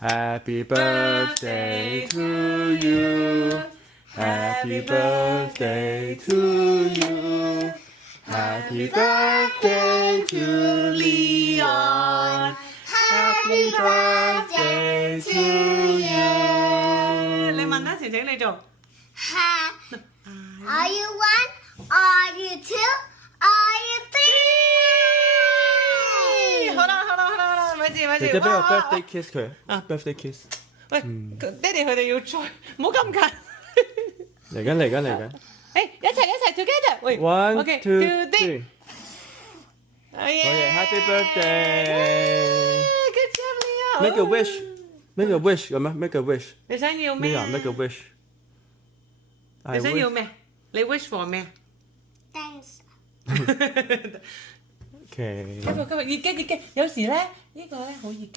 Happy birthday to you. Happy birthday to you. Happy birthday to Leon. Happy birthday to you。 你問啦，晴晴你做。Are you one? Are you two? Are you three? 好啦，咪住。姐姐俾個 birthday kiss 佢啊 ，birthday kiss。喂，爹哋佢哋要再，唔好咁近。嚟緊。誒，一齊 together。喂 One, OK, two, two, three。 three。好嘢 Happy birthday。 Good job, Leon。 Make a wish。Make a wish 咁咩 ？Make a wish。你想要咩啊 Leon，make a wish。你想要咩？你 wish for 咩 Thanks. ？OK。今日熱嘅，有時咧呢個咧好熱㗎。